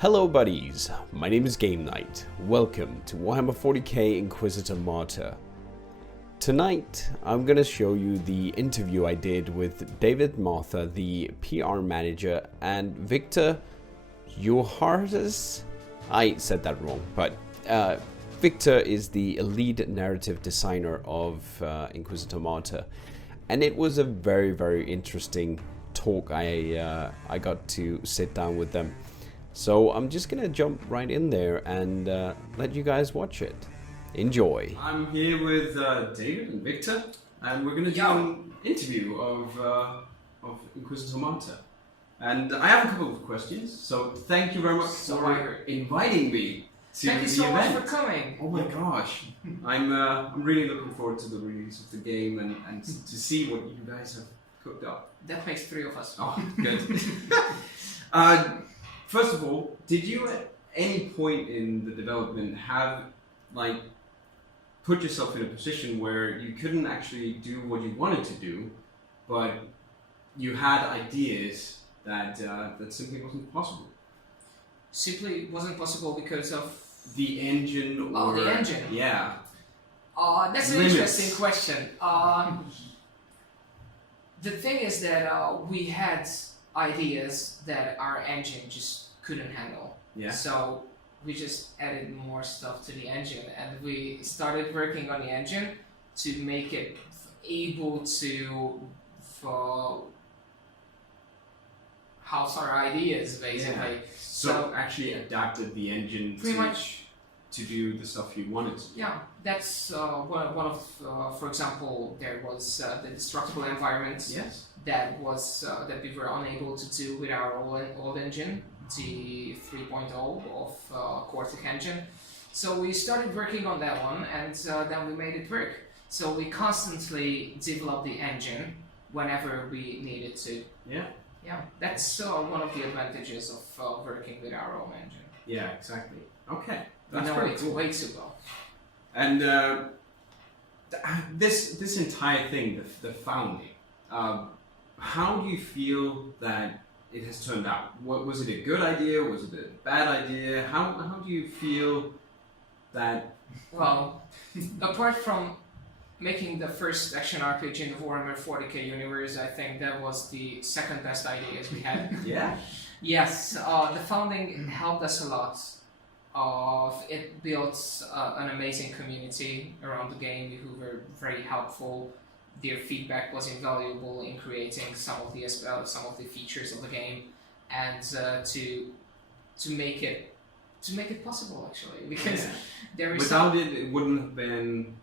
Hello buddies, my name is Game Knight. Welcome to Warhammer 40k Inquisitor Martyr. Tonight I'm gonna show you the interview I did with David Martha, the PR manager, and Victor Johartes. I said that wrong, but Victor is the lead narrative designer of Inquisitor Martyr, and it was a very interesting talk. I got to sit down with them. So I'm just gonna jump right in there and let you guys watch it. Enjoy. I'm here with David and Victor, and we're gonna do an interview of Inquisitor Martyr. And I have a couple of questions. So thank you very much for inviting me to the event. Thank you so much for coming. Oh my gosh, I'm really looking forward to the release of the game and to see what you guys have cooked up. That makes three of us. Oh, good. First of all, did you at any point in the development have, like, put yourself in a position where you couldn't actually do what you wanted to do, but you had ideas that simply wasn't possible? Simply wasn't possible because of the engine, or the engine. Yeah. That's an interesting question. The thing is that we had ideas that our engine just couldn't handle. Yeah. So we just added more stuff to the engine, and we started working on the engine to make it able to house our ideas, basically. Yeah. So actually adapted the engine pretty much to do the stuff you wanted to do. Yeah, that's one of for example, there was the destructible environment. Yes. That was that we were unable to do with our old engine, the 3.0 of Cortex engine. So we started working on that one, and then we made it work. So we constantly developed the engine whenever we needed to. Yeah. Yeah, that's one of the advantages of working with our own engine. Yeah, exactly. Okay. That's pretty cool. Way too well. And this entire thing, the founding, how do you feel that it has turned out? Was it a good idea? Was it a bad idea? How do you feel that? Well, apart from making the first action RPG in the Warhammer 40k universe, I think that was the second best ideas we had. Yeah? Yes, the founding helped us a lot. It built an amazing community around the game who were very helpful. Their feedback was invaluable in creating some of the features of the game, and to make it possible, actually, because there is without it wouldn't have been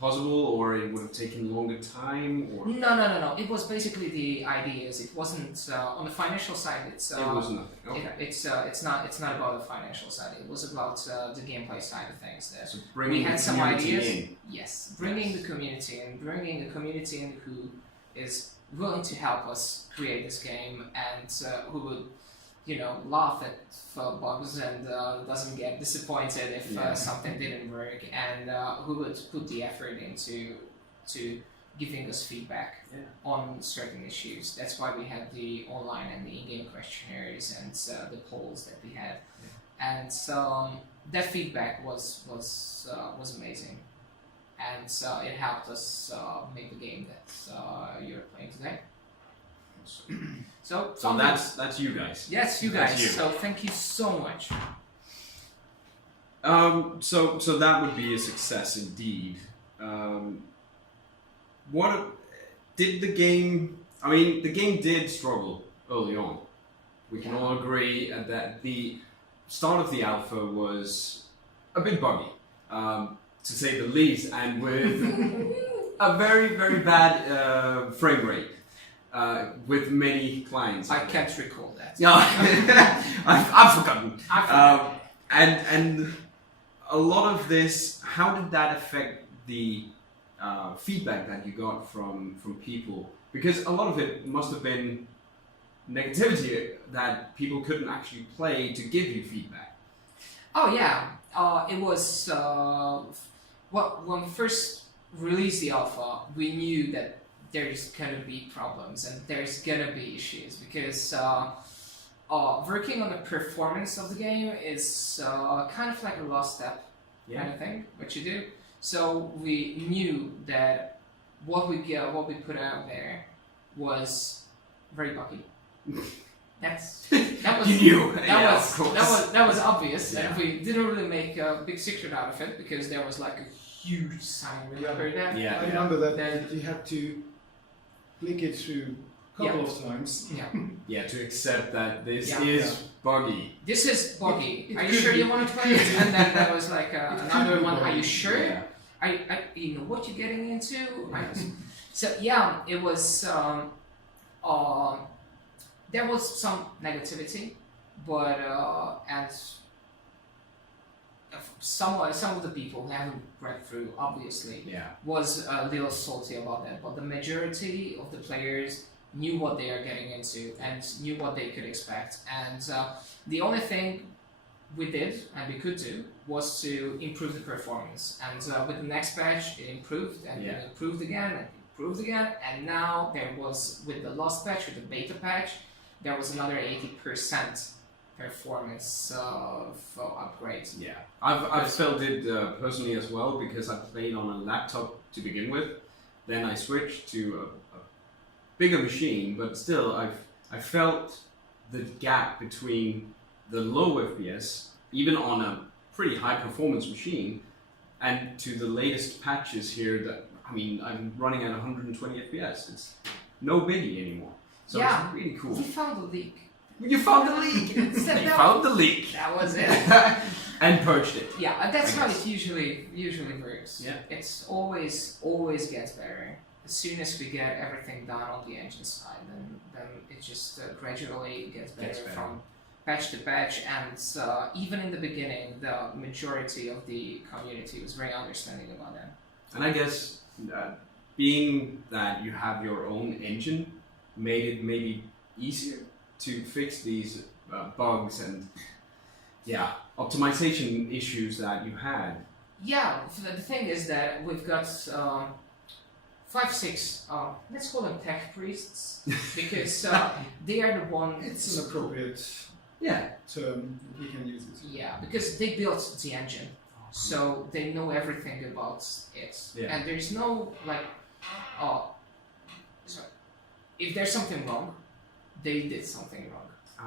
possible, or it would have taken longer time, or no. It was basically the ideas. It wasn't on the financial side. It was nothing. Okay. It's not about the financial side. It was about the gameplay side of things. So we had some ideas. In. Yes, bringing the community in, who is willing to help us create this game, and who would, laugh at bugs and doesn't get disappointed if something didn't work, and who would put the effort into giving us feedback on certain issues. That's why we had the online and the in-game questionnaires and the polls that we had, and that feedback was amazing, and it helped us make the game that you're playing today. So that's you guys. Yes, you guys. So thank you so much. So that would be a success indeed. What did the game? I mean, the game did struggle early on. We can all agree that the start of the alpha was a bit buggy, to say the least, and with a very bad frame rate. With many clients. I can't recall that. No, I've forgotten. And a lot of this, how did that affect the feedback that you got from people? Because a lot of it must have been negativity that people couldn't actually play to give you feedback. Oh yeah, it was when we first released the alpha, we knew that there's gonna be problems and there's gonna be issues, because working on the performance of the game is kind of like a last step kind of thing, what you do. So we knew that what we put out there was very buggy. That was you knew. That was obvious, Yeah. and we didn't really make a big secret out of it because there was like a huge sign. Remember that? I remember that you had to click it through a couple of times. Yeah. To accept that this Yeah. is buggy. This is buggy. It Are you could sure be. you want to play it? And then there was like another be one. Are buggy. you sure? Yeah. You know what you're getting into? So yeah, it was. There was some negativity, but and some of the people who haven't read through, obviously, was a little salty about that. But the majority of the players knew what they are getting into and knew what they could expect. And the only thing we did and we could do was to improve the performance. And with the next patch, it improved and it improved again and improved again. And now there was, with the last patch, with the beta patch, there was another 80% performance upgrade. Yeah, I've felt it personally as well, because I played on a laptop to begin with. Then I switched to a bigger machine, but still I felt the gap between the low FPS, even on a pretty high performance machine, and to the latest patches here that, I mean, I'm running at 120 FPS. It's no biggie anymore. So it's really cool. We found a leak. You found the leak! You found the leak! That was it. And purged it. Yeah, and that's how it usually works. Yeah. It's always gets better. As soon as we get everything done on the engine side, then it just gradually gets better from patch to patch. And even in the beginning, the majority of the community was very understanding about that. And I guess being that you have your own engine made it maybe easier to fix these bugs and optimization issues that you had. Yeah, the thing is that we've got 5-6, let's call them tech priests, because they are the ones. It's an appropriate term, we can use it. Yeah, because they built the engine, so they know everything about it, and there's no like, so if there's something wrong, they did something wrong.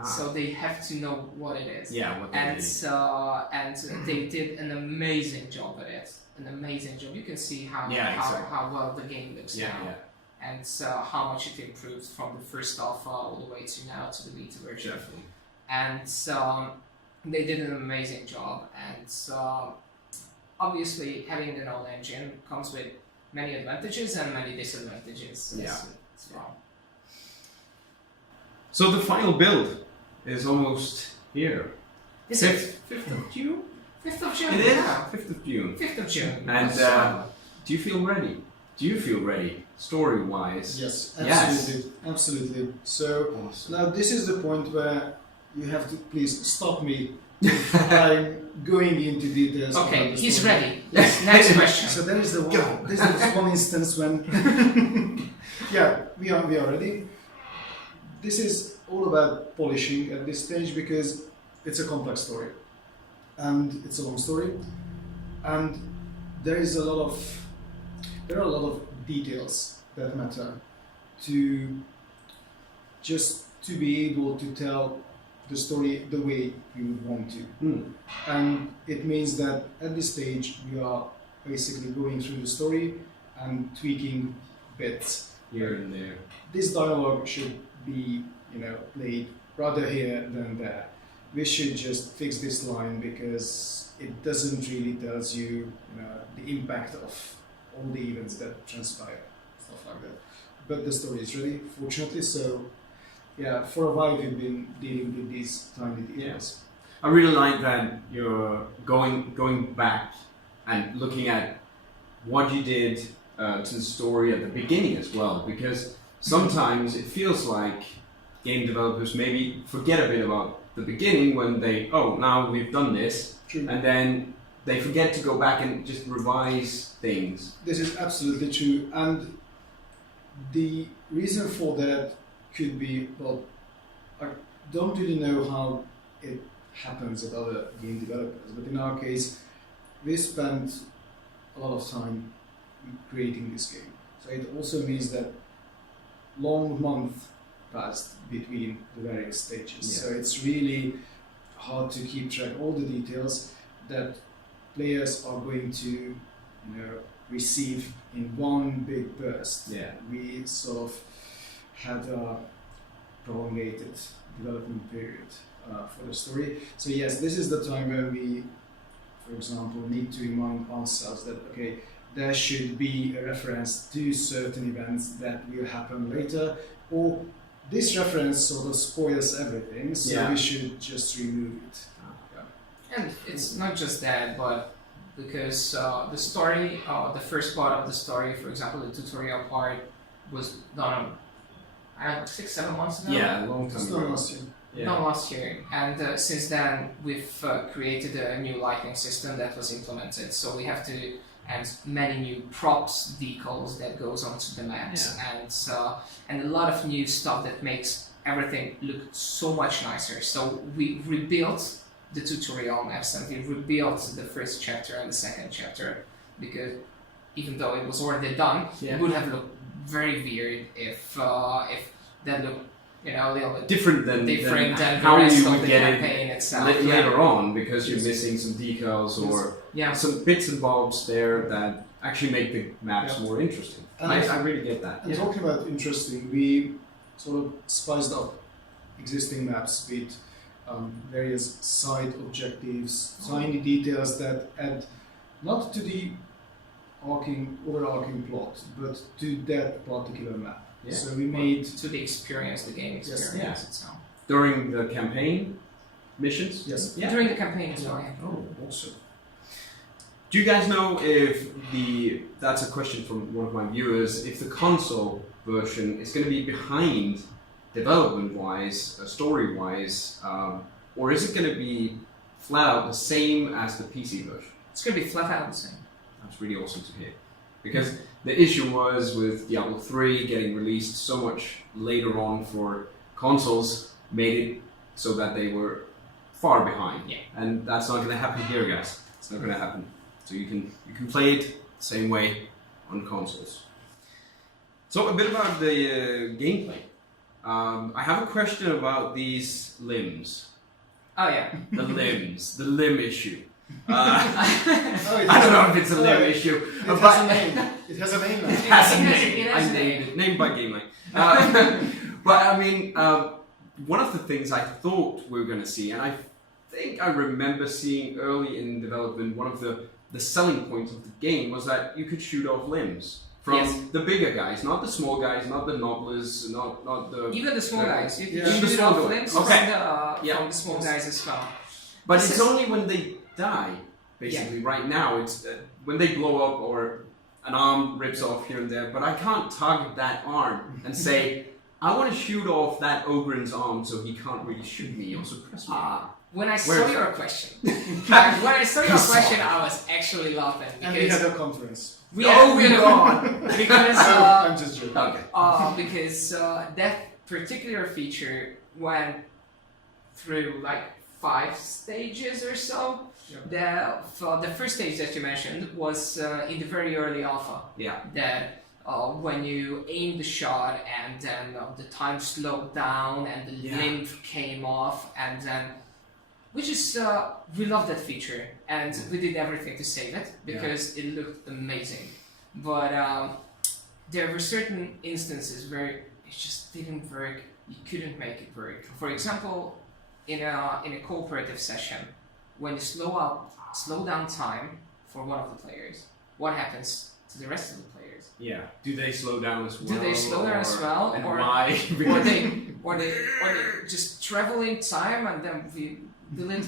So they have to know what it is. Yeah, what they and did. And they did an amazing job at it. An amazing job. You can see how well the game looks now, and how much it improved from the first alpha all the way to now to the beta version. Definitely. And they did an amazing job. And obviously, having an own engine comes with many advantages and many disadvantages. So it's wrong. So the final build is almost here. Is it 5th of June? 5th of June? It is? Yeah. 5th of June. 5th of June. And do you feel ready? Do you feel ready, story-wise? Yes, absolutely. Yes. Absolutely. So Awesome. now this is the point where you have to please stop me if I'm going into details. Okay, about the he's story. ready. Yes, next question. So there is the one. This is one instance when, we are ready. This is all about polishing at this stage because it's a complex story, and it's a long story, and there are a lot of details that matter to be able to tell the story the way you would want to. And it means that at this stage we are basically going through the story and tweaking bits Here and there. This dialogue should be played rather here than there. We should just fix this line because it doesn't really tells you, the impact of all the events that transpire, stuff like that. But the story is ready, fortunately, so for a while we've been dealing with these tiny details. I really like that you're going back and looking at what you did to the story at the beginning as well, because sometimes it feels like game developers maybe forget a bit about the beginning when now we've done this. True. And then they forget to go back and just revise things. This is absolutely true, and the reason for that could be, don't really know how it happens at other game developers, but in our case, we spent a lot of time creating this game. So it also means that long months passed between the various stages. Yeah. So it's really hard to keep track of all the details that players are going to receive in one big burst. Yeah. We sort of had a prolongated development period for the story. So yes, this is the time when we, for example, need to remind ourselves that, okay, there should be a reference to certain events that will happen later, or this reference sort of spoils everything, so we should just remove it. And it's not just that, but because the story, the first part of the story, for example, the tutorial part, was done, I don't know, 6-7 months ago? Yeah, a long time ago. Last year. Yeah. No, last year. And since then, we've created a new lighting system that was implemented. So we have to add many new props, decals that goes onto the maps, and a lot of new stuff that makes everything look so much nicer. So we rebuilt the tutorial maps and we rebuilt the first chapter and the second chapter, because even though it was already done, it would have looked very weird if that looked a little bit different than how the rest you of would the get campaign itself. later on, because you're missing some decals or some bits and bobs there that actually make the maps more interesting. And I really get that. And talking about interesting, we sort of spiced up existing maps with various side objectives, tiny details that add not to the overarching plot, but to that particular map. Yeah. So we made to the experience, the game experience itself. During the campaign missions? Yes. Yeah. During the campaign as well. Oh, awesome. Do you guys know if that's a question from one of my viewers, if the console version is going to be behind development-wise, story-wise, or is it going to be flat out the same as the PC version? It's going to be flat out the same. That's really awesome to hear. Because the issue was with Diablo 3 getting released so much later on for consoles, made it so that they were far behind. Yeah. And that's not going to happen here, guys. It's not going to happen. So you can play it the same way on consoles. So a bit about the gameplay. I have a question about these limbs. Oh yeah. The limbs, the limb issue. I don't know if it's a limb issue. It has a name. It has a name now. It has a name. I named it. Named by Gamesplanet. But I mean, one of the things I thought we were going to see, and I think I remember seeing early in development, one of the selling points of the game was that you could shoot off limbs from the bigger guys, not the small guys, not the nobblers, not the... Even the small guys. You can Even the shoot small off guys. limbs Okay. from the small guys as well. But This it's is- only when they die, basically. Right now, it's when they blow up or an arm rips off here and there, but I can't target that arm and say, I want to shoot off that Ogren's arm so he can't really shoot me or suppress me. When I Where saw is your question, I was actually laughing And we because had a conference. because I'm just joking. Okay. because that particular feature went through like 5 stages or so. The first stage that you mentioned was in the very early alpha. Yeah. That when you aim the shot and then the time slowed down and the limb came off, and then we just we loved that feature and we did everything to save it because it looked amazing. But there were certain instances where it just didn't work. You couldn't make it work. For example, in a cooperative session, when you slow down time for one of the players, what happens to the rest of the players? Yeah. Do they slow down as well? Do they slow down as well, And or why? or they just travel in time and then we delete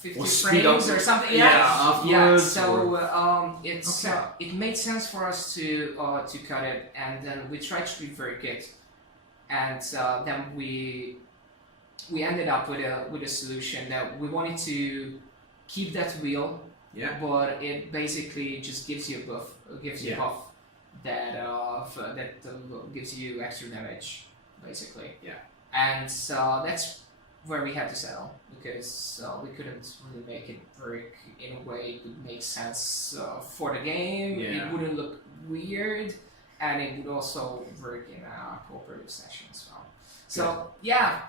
50 Or speed frames up or something? afterwards. So it made sense for us to cut it, and then we tried to rework it, and then we ended up with a solution that we wanted to keep that wheel, but it basically just gives you a buff, that gives you extra damage, basically. Yeah. And that's where we had to settle because we couldn't really make it work in a way it would make sense for the game. Yeah. It wouldn't look weird, and it would also work in a cooperative session as well. So yeah,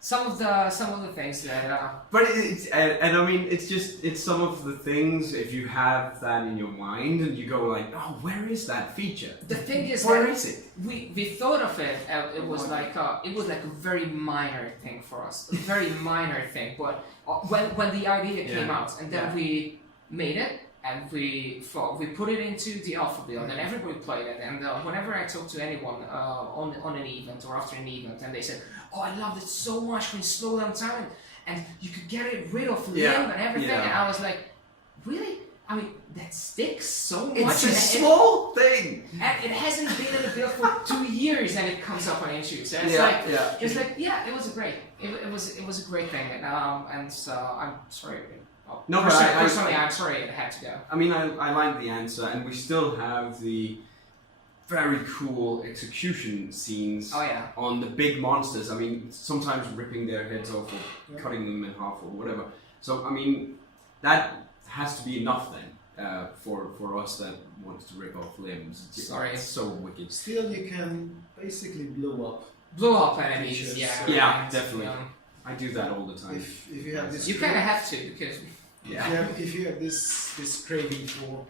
some of the things that. But it's and I mean it's some of the things if you have that in your mind and you go like, oh, where is that feature? The thing is, where is it? We thought of it. It was like a very minor thing for us, a very minor thing. But when the idea came out, and then we made it, and we put it into the alpha build, and everybody played it. And whenever I talked to anyone on an event or after an event, and they said, "Oh, I loved it so much when you slow down time, and you could get rid of limb and everything." And I was like, "Really? I mean, that sticks so much." It's a small thing. And it hasn't been in the build for 2 years, and it comes up on issues. So it's it was great. It was a great thing, and I'm sorry. No, personally, I'm sorry it had to go. I mean, I like the answer, and we still have the very cool execution scenes on the big monsters. I mean, sometimes ripping their heads off or cutting them in half or whatever. So, I mean, that has to be enough then for us that wants to rip off limbs. It's so wicked. Still, you can basically blow up enemies. Yeah, definitely. I do that all the time. If you have this, you kind of have to because if you have this craving for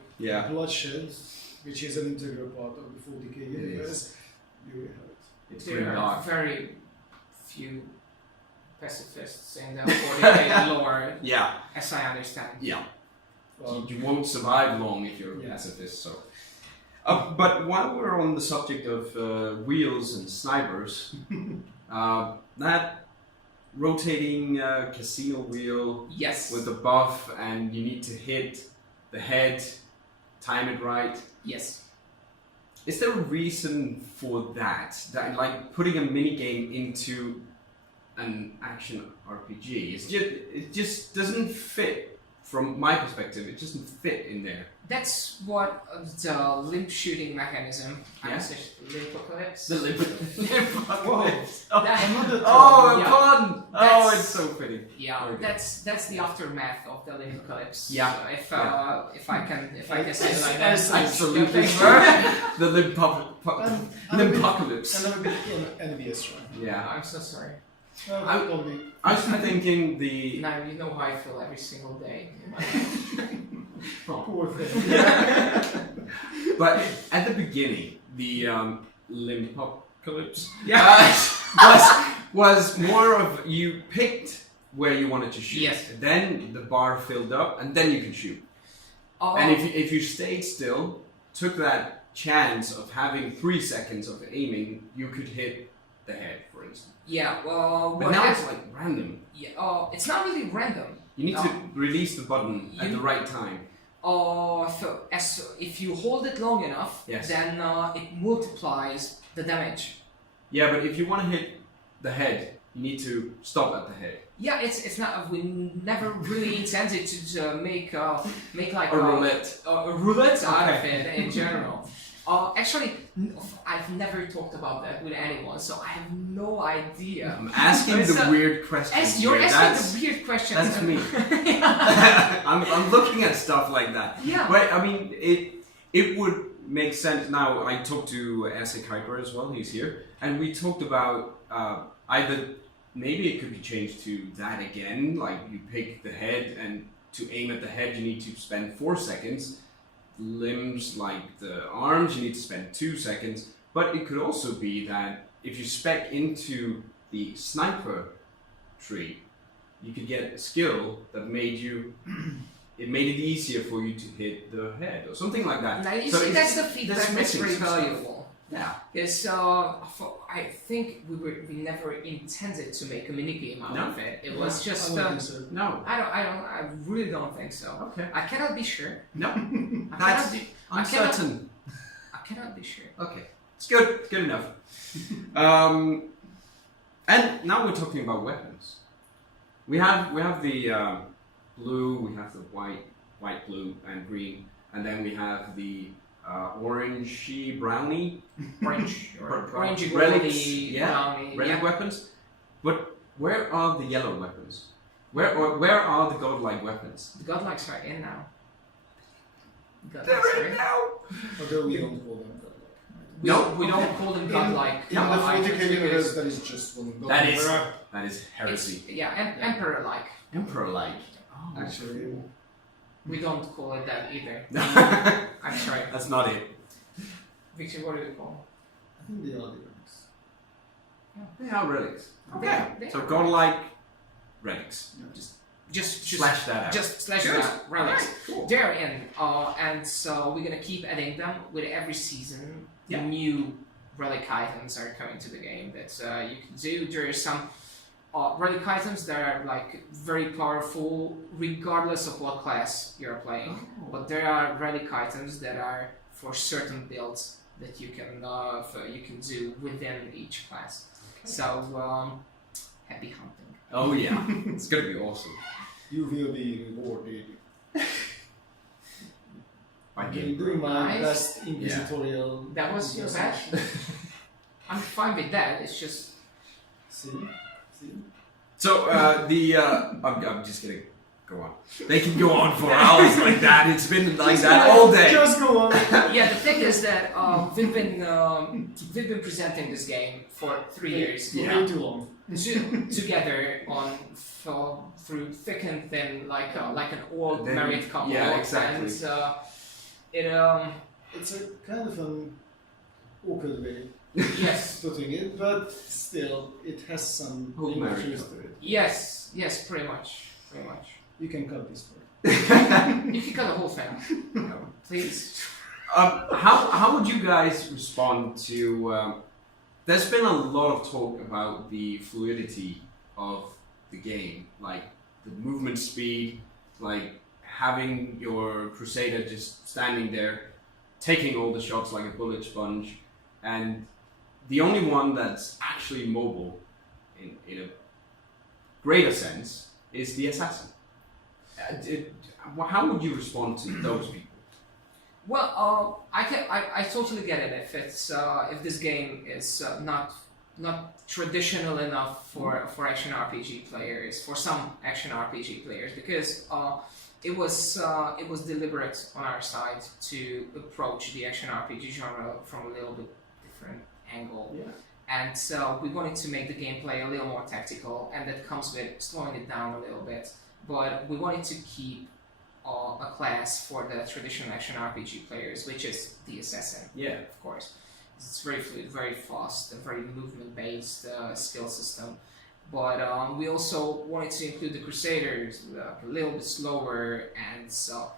bloodshed, which is an integral part of the 40k universe, you will have it. It's there are dark. very few pacifists in the 40k lore. Yeah, as I understand. Yeah, you won't survive long if you're a pacifist. So, but while we're on the subject of wheels and snipers, that rotating Cassile wheel with the buff, and you need to hit the head, time it right. Yes. Is there a reason for that? That like putting a mini game into an action RPG, it just doesn't fit. From my perspective, it doesn't fit in there. That's what the limp shooting mechanism. Limpapocalypse. The Limpapocalypse. Pardon! Oh, it's so fitting. Yeah, that's the aftermath of the Limpapocalypse. Yeah. So if I can say it like that. Absolutely. The Limpapocalypse. And I'm a bit envious, right? Yeah. I'm so sorry. I was thinking the. Now you know how I feel every single day. Poor thing. But at the beginning, the Limpapocalypse was more of you picked where you wanted to shoot. Yes. Then the bar filled up, and then you can shoot. Oh. And if you stayed still, took that chance of having 3 seconds of aiming, you could hit the head, for instance. Yeah, well... But now it's like random. Yeah, it's not really random. You need to release the button at the right time. So if you hold it long enough, then it multiplies the damage. Yeah, but if you want to hit the head, you need to stop at the head. Yeah, it's not. We never really intended to make like a roulette. A roulette out of it in general. Actually, I've never talked about that with anyone, so I have no idea. I'm asking the weird questions. You're asking the weird questions. That's me. I'm looking at stuff like that. Yeah. But I mean, it would make sense. Now, I talked to Asik Hyper as well. He's here, and we talked about either maybe it could be changed to that again. Like you pick the head, and to aim at the head, you need to spend 4 seconds. Limbs like the arms, you need to spend 2 seconds. But it could also be that if you spec into the sniper tree, you could get a skill that made it easier for you to hit the head or something like that. Now you see, that's the feedback that's very valuable. Yeah. Because I think we never intended to make a minigame out of it. It was just no. I really don't think so. Okay. I cannot be sure. No. I'm certain. I cannot be sure. Okay. It's good. It's good enough. And now we're talking about weapons. We have the blue, we have the white, blue, and green, and then we have the orangey, brownie, orangey, relics, brownie, relic weapons. But Where are the yellow weapons? Where are the godlike weapons? The godlikes are in now. They're in now. Although we don't call them godlike. We don't call them godlike. In the 40k universe, that is just one godlike. That is heresy. Emperor-like. Emperor-like. Oh. Actually, We don't call it that either. I'm sorry. That's not it. Victor, what do we call I think they are the relics. They are relics. Okay. So godlike relics. Yeah. Just Slash that out. Just slash Good. that. Relics. Alright, cool. They're in, and so we're gonna keep adding them with every season. Yeah. New relic items are coming to the game that you can do. There are some relic items that are like very powerful, regardless of what class you're playing. Oh. But there are relic items that are for certain builds that you can do within each class. Okay. So happy hunting. Oh yeah, it's gonna be awesome. You will be rewarded. By I'm game. doing my Nice. best inquisitorial. That was your match. I'm fine with that. It's just See? So I'm just gonna go on. They can go on for hours like that. It's been like that all day. Just go on. yeah. The thing is that we've been presenting this game for 3 years. Way too long. Together through thick and thin, like an old Then- married couple. yeah, exactly. And It's a kind of an awkward way yes, putting it, but still, it has some Old married truth couple. to it. yes, pretty much. You can cut this part. You can cut the whole thing, please. How would you guys respond to? There's been a lot of talk about the fluidity of the game, like the movement speed, like having your Crusader just standing there, taking all the shots like a bullet sponge, and the only one that's actually mobile in a greater sense is the Assassin. How would you respond to those people? Well, I totally get it if this game is not traditional enough for action RPG players, for some action RPG players, because it was deliberate on our side to approach the action RPG genre from a little bit different angle. Yeah. And so we wanted to make the gameplay a little more tactical, and that comes with slowing it down a little bit. But we wanted to keep a class for the traditional action RPG players, which is the Assassin. Yeah. Of course. It's very fluid, very fast, a very movement-based skill system. But we also wanted to include the Crusaders, a little bit slower and so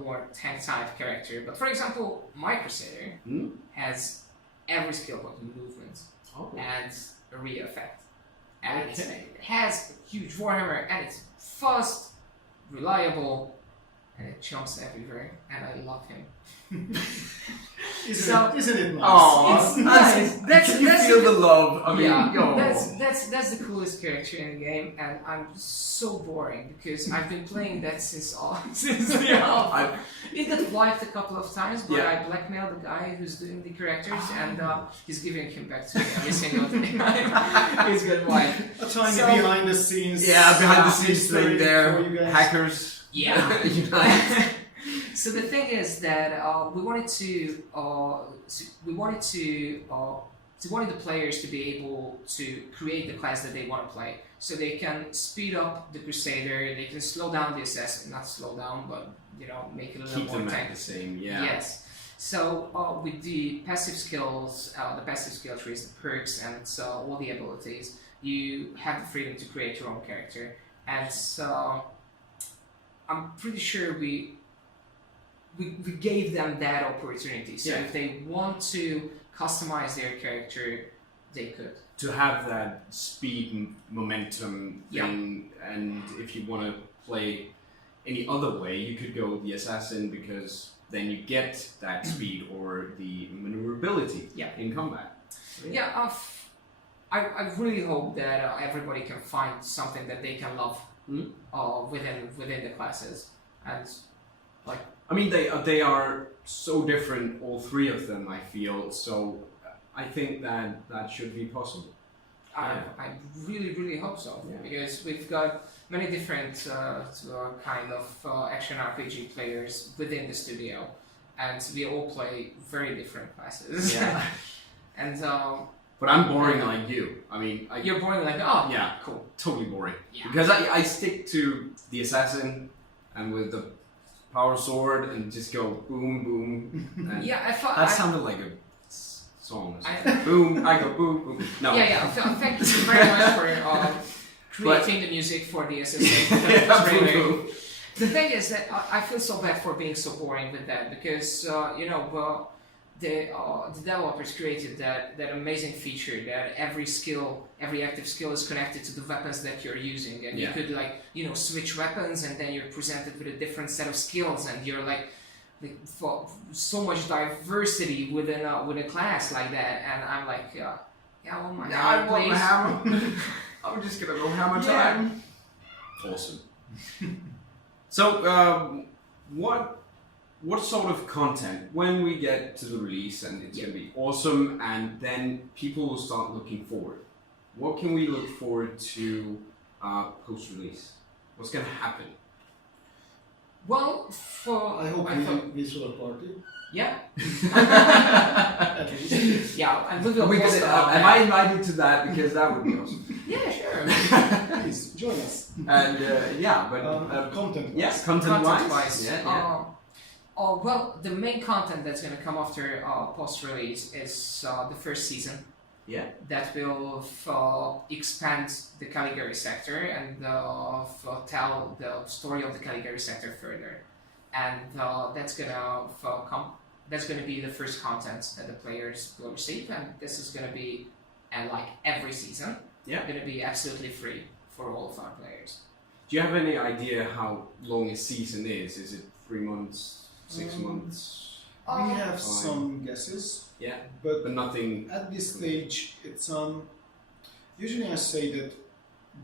more tank-type character. But for example, my Crusader has every skill but movement and a re effect. And it has a huge Warhammer, and it's fast, reliable, and it jumps everywhere, and I love him. Isn't it nice? Oh, It's nice. Can you feel the love? I mean, that's the coolest character in the game, and I'm so boring because I've been playing that since the alpha. It got wiped a couple of times, but I blackmailed the guy who's doing the characters, and he's giving him back to me every single day. He's got wiped. A tiny behind the scenes. behind the scenes story thing there. for you guys. Hackers. Yeah. Unite. So the thing is that we wanted the players to be able to create the class that they want to play. So they can speed up the Crusader, they can slow down the Assassin, not slow down, but make it a little Keep more them tank. at the same, yeah. Yes. So with the passive skills, the passive skill trees, the perks, and all the abilities, you have the freedom to create your own character. And so I'm pretty sure we gave them that opportunity. So if they want to customize their character, they could. To have that speed and momentum thing, and if you want to play any other way, you could go the Assassin, because then you get that speed or the maneuverability in combat. Yeah, I really hope that everybody can find something that they can love within the classes, and like. I mean, they are so different, all three of them, I feel, so I think that should be possible. I really hope so, because we've got many different kind of action RPG players within the studio, and we all play very different classes. Yeah. And but I'm boring like you. I mean, you're boring like, oh yeah, cool, totally boring. Yeah. Because I stick to the assassin and with the power sword and just go boom boom. And yeah, I thought that sounded like a song. Boom, I go boom boom. No. Yeah. Thank you very much for creating the music for the SSA trailer. The thing is that I feel so bad for being so boring with that, because the developers created that amazing feature that every active skill is connected to the weapons that you're using, and you could switch weapons, and then you're presented with a different set of skills, and you're like for so much diversity within a class like that, and I'm like, oh my god, I want my hammer. I'm just gonna go hammer time. Awesome. So, what sort of content, when we get to the release and it's going to be awesome, and then people will start looking forward, what can we look forward to post-release? What's going to happen? Well, I hope we throw a party. Yeah. At least. Yeah, and we will am I invited to that? Because that would be awesome. Yeah, sure. Please join us. And Content. Yes, content-wise. Content-wise. Well, the main content that's going to come after post-release is the first season. Yeah. That will expand the Caligari sector and tell the story of the Caligari sector further, and that's gonna be the first content that the players will receive, and this is gonna be, and like every season, gonna be absolutely free for all of our players. Do you have any idea how long a season is? Is it 3 months, 6 months? We have some guesses. Yeah, but nothing. At this stage, it's usually I say that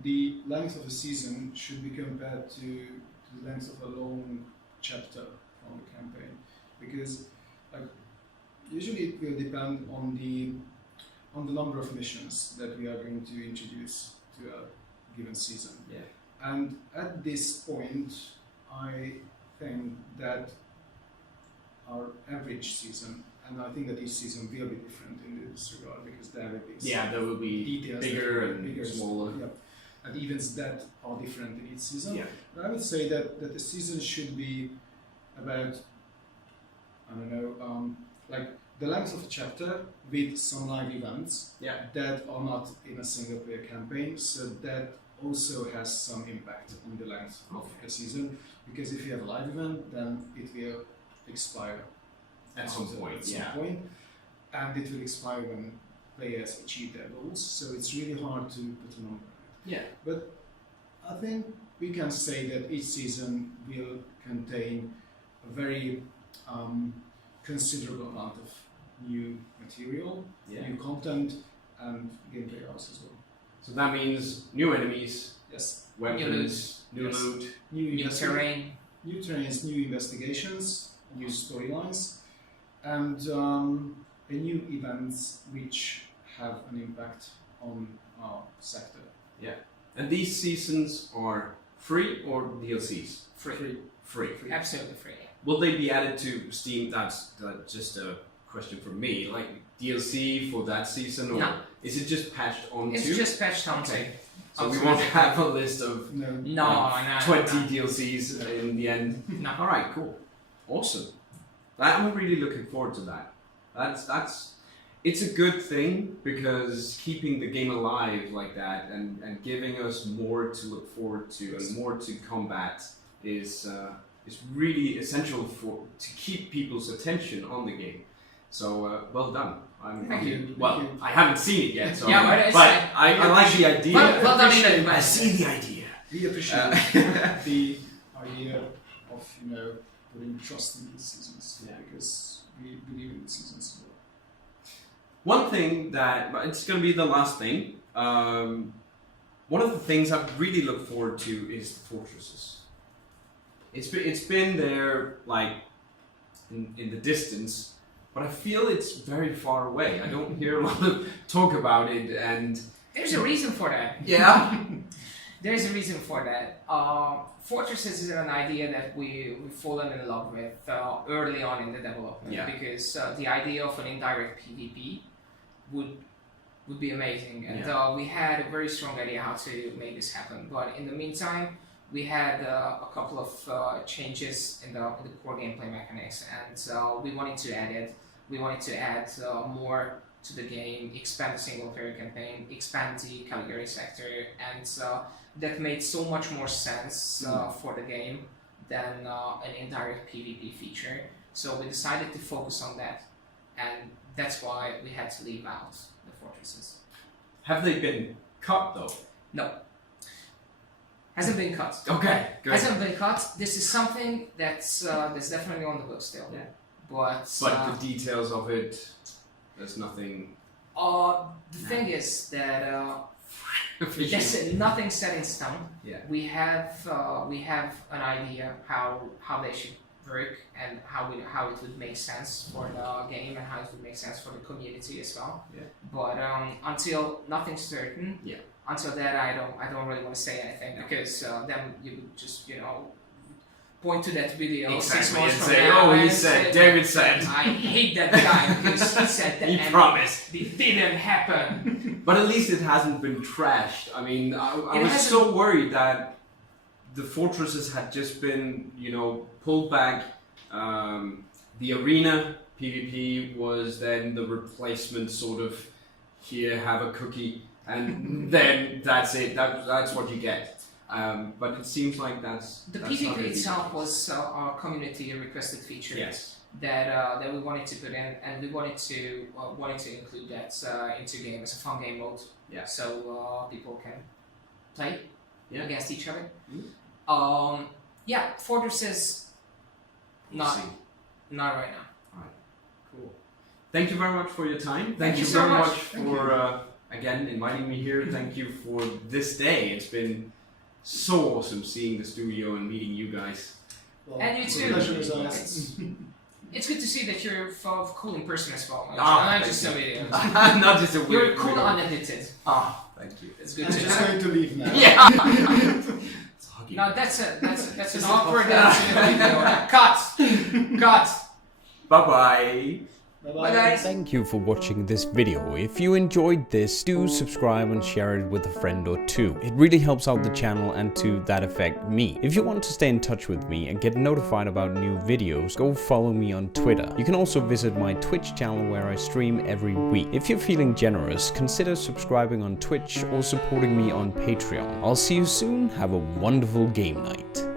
the length of a season should be compared to the length of a long chapter from the campaign, because usually it will depend on the number of missions that we are going to introduce to a given season. Yeah. And at this point, I think that our average season, and I think that each season will be different in this regard, because there will be details bigger and smaller. Yeah. And events that are different in each season. Yeah. But I would say that the season should be about, I don't know, like the length of a chapter with some live events that are not in a single player campaign, so that also has some impact on the length of the season, because if you have a live event, then it will expire at some point, and it will expire when players achieve their goals, so it's really hard to put a number on it. Yeah. But I think we can say that each season will contain a very considerable amount of new material, new content, and gameplay hours as well. So that means new enemies, weapons, new Yes. loot, New terrain. New terrains, new investigations, new storylines, and new events which have an impact on our sector. Yeah. And these seasons are free or DLCs? Free. Absolutely free. Will they be added to Steam? That's just a question for me. Like DLC for that season, or is it just patched onto? It's just patched onto. Okay. So we won't have a list of 20 DLCs in the end. No. All right, cool, awesome. I'm really looking forward to that. It's a good thing, because keeping the game alive like that and giving us more to look forward to and more to combat is really essential to keep people's attention on the game. So well done. Thank you. Well, I haven't seen it yet, so but I like the idea. Well done. I see the idea. We appreciate the idea of putting trust in these seasons, because we believe in the seasons as well. One thing that, it's going to be the last thing, one of the things I really look forward to is the fortresses. It's been there, like, in the distance, but I feel it's very far away. I don't hear a lot of talk about it, and There's a reason for that. Yeah. There's a reason for that. Fortresses is an idea that we've fallen in love with early on in the development, because the idea of an indirect PvP would be amazing, and we had a very strong idea how to make this happen. But in the meantime, we had a couple of changes in the core gameplay mechanics, and we wanted to add it. We wanted to add more to the game, expand the single player campaign, expand the Caligari sector, and that made so much more sense for the game than an indirect PvP feature. So we decided to focus on that, and that's why we had to leave out the fortresses. Have they been cut though? No. Hasn't been cut. Okay, good. Hasn't been cut. This is something that's definitely on the book still. Yeah. But the details of it, there's nothing. The thing is that there's nothing set in stone. Yeah. We have an idea how they should work and how it would make sense for the game and how it would make sense for the community as well. Yeah. But until nothing's certain. Yeah. Until that, I don't really want to say anything, because then you would just point to that video 6 months from say, now "Oh, he and said, say, David said." I hate that guy because he said that. He and promised. it didn't happen. But at least it hasn't been trashed. I mean, I was so worried that the fortresses had just been, pulled back. The arena PvP was then the replacement, sort of. Here, have a cookie. And then that's it. That's what you get. But it seems like that's the not PvP really itself was our community requested feature. Yes. That we wanted to put in, and we wanted to include that into game as a fun game mode. Yeah. So people can play against each other. Mm. Fortresses. Not right now. Alright. Cool. Thank you very much for your time. Thank you very so much. for again inviting me here. Thank you for this day. It's been so awesome seeing the studio and meeting you guys. Well, And you too. pleasure is ours. It's good to see that you're cool in person as well. Ah, not just a video. Not just a You're weird. cool unedited. Thank you. It's good I'm to just know. going to leave now. Yeah. No, that's an awkward video. Cut. Bye bye. Bye guys. Thank you for watching this video. If you enjoyed this, do subscribe and share it with a friend or two. It really helps out the channel and to that effect me. If you want to stay in touch with me and get notified about new videos, go follow me on Twitter. You can also visit my Twitch channel where I stream every week. If you're feeling generous, consider subscribing on Twitch or supporting me on Patreon. I'll see you soon. Have a wonderful game night.